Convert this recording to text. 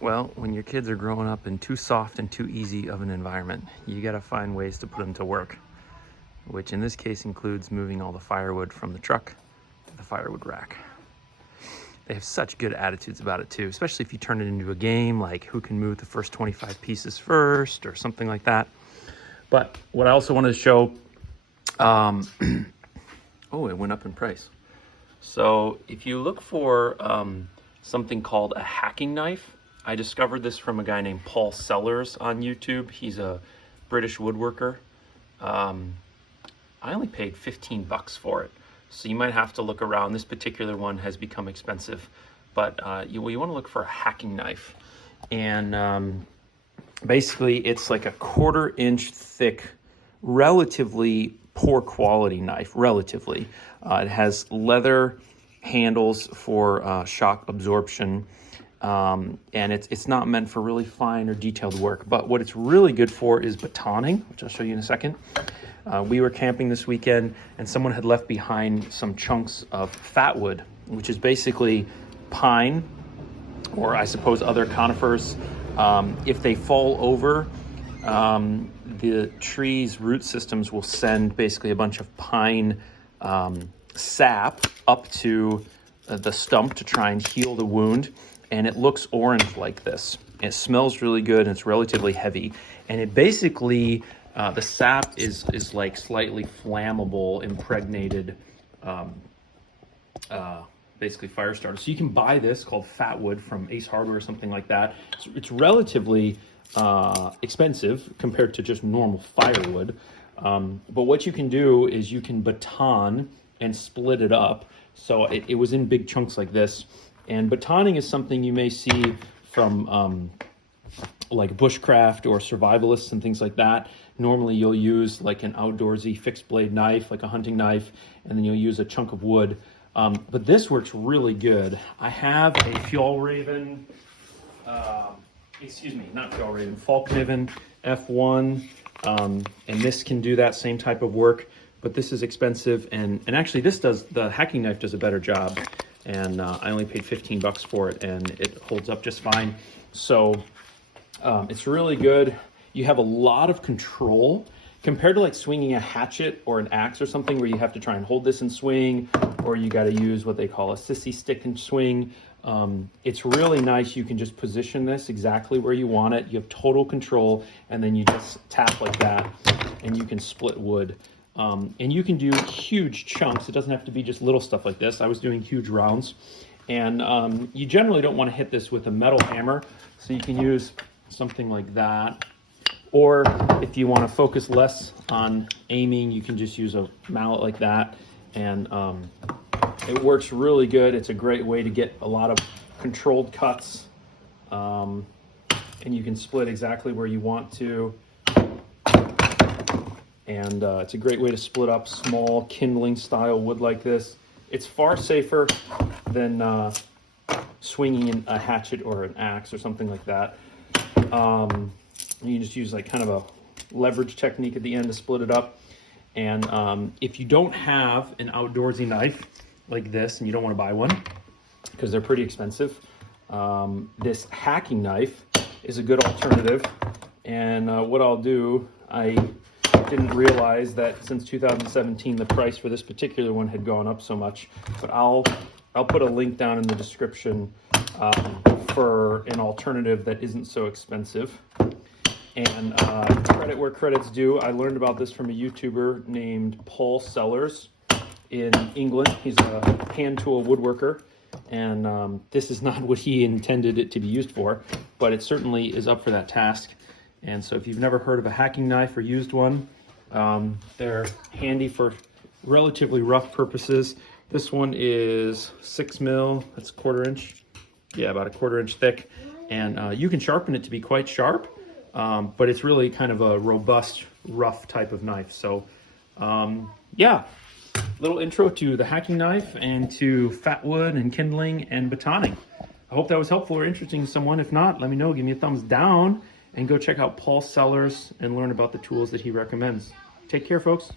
Well, when your kids are growing up in too soft and too easy of an environment, you gotta find ways to put them to work, which in this case includes moving all the firewood from the truck to the firewood rack. They have such good attitudes about it too, especially if you turn it into a game, like who can move the first 25 pieces first or something like that. But what I also wanted to show, oh, it went up in price. So if you look for something called a hacking knife, I discovered this from a guy named Paul Sellers on YouTube. He's a British woodworker. I only paid 15 bucks for it. So you might have to look around. This particular one has become expensive, but you want to look for a hacking knife. And basically it's like a 1/4 inch thick, relatively poor quality knife, relatively. It has leather handles for shock absorption. And it's not meant for really fine or detailed work, but what it's really good for is batoning, which I'll show you in a second. We were camping this weekend and someone had left behind some chunks of fatwood, which is basically pine, or I suppose other conifers. If they fall over, the tree's root systems will send basically a bunch of pine sap up to the stump to try and heal the wound. And it looks orange like this. It smells really good and it's relatively heavy. And it basically, the sap is like slightly flammable, impregnated, basically fire starter. So you can buy this called Fatwood from Ace Hardware or something like that. It's relatively expensive compared to just normal firewood. But what you can do is you can baton and split it up. So it was in big chunks like this. And batoning is something you may see from like bushcraft or survivalists and things like that. Normally you'll use like an outdoorsy fixed blade knife, like a hunting knife, and then you'll use a chunk of wood. But this works really good. I have a Fjallraven, Falkniven F1, and this can do that same type of work, but this is expensive, and actually the hacking knife does a better job. And I only paid 15 bucks for it, and it holds up just fine. So it's really good. You have a lot of control compared to like swinging a hatchet or an axe or something where you have to try and hold this and swing, or you got to use what they call a sissy stick and swing. It's really nice. You can just position this exactly where you want it. You have total control, and then you just tap like that, and you can split wood. And you can do huge chunks. It doesn't have to be just little stuff like this. I was doing huge rounds. And you generally don't want to hit this with a metal hammer, so you can use something like that. Or if you want to focus less on aiming, you can just use a mallet like that. And it works really good. It's a great way to get a lot of controlled cuts. And you can split exactly where you want to. And it's a great way to split up small kindling style wood like this. It's far safer than swinging a hatchet or an axe or something like that. You just use like kind of a leverage technique at the end to split it up. And if you don't have an outdoorsy knife like this and you don't want to buy one because they're pretty expensive, this hacking knife is a good alternative. And what I'll do, I didn't realize that since 2017 the price for this particular one had gone up so much, but I'll put a link down in the description for an alternative that isn't so expensive. And credit where credit's due, I learned about this from a YouTuber named Paul Sellers in England. He's a hand tool woodworker, and this is not what he intended it to be used for, but it certainly is up for that task. And so if you've never heard of a hacking knife or used one, they're handy for relatively rough purposes. This one is 6 mil, that's 1/4 inch. Yeah, about a 1/4 inch thick. And you can sharpen it to be quite sharp, but it's really kind of a robust, rough type of knife. So yeah, little intro to the hacking knife and to fatwood and kindling and batoning. I hope that was helpful or interesting to someone. If not, let me know, give me a thumbs down. And go check out Paul Sellers and learn about the tools that he recommends. Take care, folks.